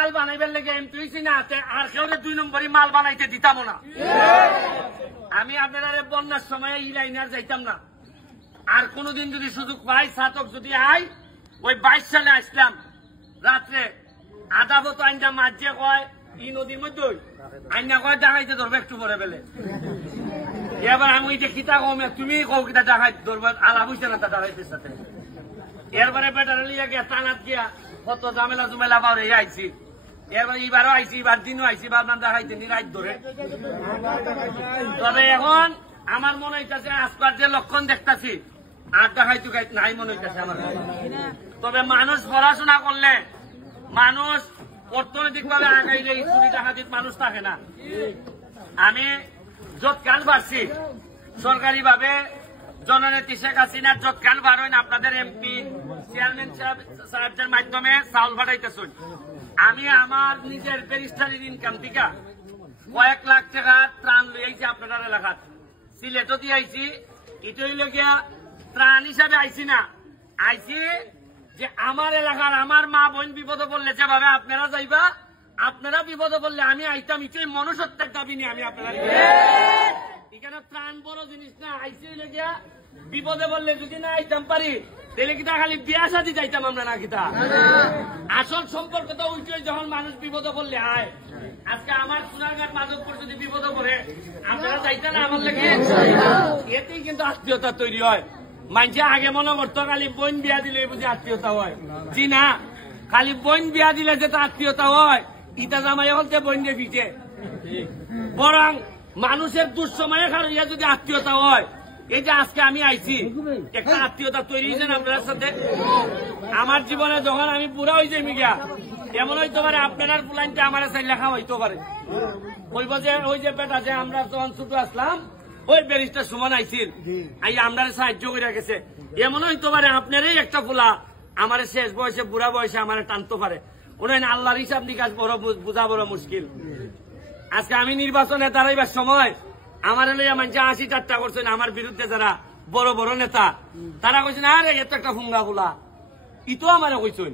মাল বানাইবার লেগে এমপি হয়েছি না, আর কেউ 2 নম্বরই মাল বানাইতে দিতাম না। আমি আপনারা বন্যার সময় এই লাইনে আর যাইতাম না। আর কোনদিন যদি সুযোগ পাই, ছাতক যদি আই, ওই 22 সালে আসলাম রাত্রে আধা বতো আইনটা মাঝে কয় ই নদীর মধ্যে আইনা কয় ডাকাইতে ধরবে একটু পরে বেলে। এবার আমি ওইটা কিতা কমে তুমি কও কিতা ডাকাই ধরবে, আলাপ হইছে না তা ডাকাইতের সাথে। এরপরে বেটারে লিয়ে গিয়া টানাত গিয়া কত ঝামেলা জুমেলা পাওয়া আইছি। এবার এবারও আইছি, এবার দিনও আইছি, ভাবলাম দেখাইতে নি রাত ধরে। তবে এখন আমার মনে হইতেছে আজকাল যে লক্ষণ দেখতেছি আর দেখাইতে নাই মনে হইতেছে আমার। তবে মানুষ পড়াশোনা করলে, মানুষ অর্থনৈতিক ভাবে আগাইলে চুরি ডাকাতির মানুষ থাকে না। আমি যৎকাল বাড়ছি সরকারি ভাবে জননেত্রী শেখ হাসিনার যৎকাল বাড়েন আপনাদের এমপি চেয়ারম্যান সাহেবদের মাধ্যমে চাউল পাঠাইতেছেন। আমি আমার নিজের ব্যারিস্টারির ইনকাম থেকে কয়েক লাখ টাকা ত্রাণ লই আইছি আপনাদের এলাকাত, সিলেটও দিয়ে আইছি। এটা হইল গিয়া ত্রাণ হিসাবে আইছি না, আইছি যে আমার এলাকার আমার মা বোন বিপদে পড়লে যেভাবে আপনারা যাইবা, আপনারা বিপদে পড়লে আমি আইতাম। এটাই মনুষ্যত্বের দাবি নিয়ে আমি আপনারা এখানে ত্রাণ বড় জিনিস না। আইসি হইলে গিয়া বিপদে বললে যদি না আইতাম পারি তাহলে কিতা খালি বিয়া শাদী যাইতাম আমরা না কিতা। আসল সম্পর্ক তো ওইটাই, যখন মানুষ বিপদে পড়লে আয়। আজকে আমার সোনারঘাট মাধবপুর যদি বিপদে পড়ে আপনারা যাইতেন না আমার লেগে, এতেই কিন্তু আত্মীয়তা তৈরি হয়। মানুষে আগে মনে করতো খালি বোন বিয়া দিলে বুঝি আত্মীয়তা হয়। জি না, খালি বোন বিয়া দিলে যেটা আত্মীয়তা হয়, ইটা জামাই হলতে বোন দিয়ে পিঠে। বরং মানুষের দুঃসময়ে খারিয়া যদি আত্মীয়তা হয়, এই যে আজকে আমি আইছি একটা আত্মীয়তা তৈরি হয়েছেন আপনার সাথে। আমার জীবনে যখন আমি বুড়া হয়ে যাই মিগা, এমন হইতে পারে আপনার পুলাইনটা আমার সাইড লেখা হইতে পারে। কইব যে ওই যে বেটা যে আমরা যখন ছোট আসলাম ওই ব্যারিস্টার সুমন আইছিল, আই আমরা সাহায্য করে গেছে। এমন হইতে পারে আপনারই একটা ফুলা আমার শেষ বয়সে বুড়া বয়সে আমার টানতে পারে। ওনার আল্লাহর হিসাব নিকাশ বড় বোঝা বড় মুশকিল। আজকে আমি নির্বাচনে দাঁড়াইবার সময় আমার লইয়া মানুষ 80 ঠাট্টা করছেন। আমার বিরুদ্ধে যারা বড় বড় নেতা তারা কইছেন আরে এত একটা ফুঙ্গা গুলা, ইতো আমারে কইছেন।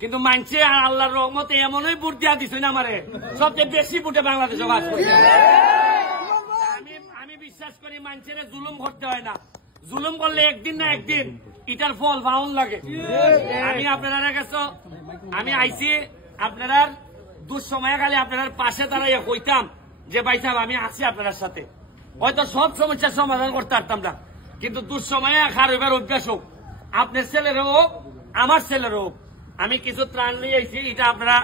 কিন্তু মানছে আর আল্লাহর রহমতে এমনই ভোট দিয়া দিছেন আমারে, সবচেয়ে বেশি ভোটে বাংলাদেশে বাস করে। আমি বিশ্বাস করি মানুষের জুলুম করতে হয় না, জুলুম করলে একদিন না একদিন এটার ফল ভাউন লাগে। আমি আপনারা কাছে আমি আইছি আপনারা দুঃসময়ে খালি আপনার পাশে দাঁড়াইয়া কইতাম যে ভাই সাহেব আমি আছি আপনার সাথে। হয়তো সব সমস্যার সমাধান করতে পারতাম না, কিন্তু দুঃসময়ে খারাপ অভ্যাস হোক, আপনার ছেলেরও হোক আমার ছেলেরও হোক, আমি কিছু ত্রাণ নিয়ে আইছি। এটা আপনারা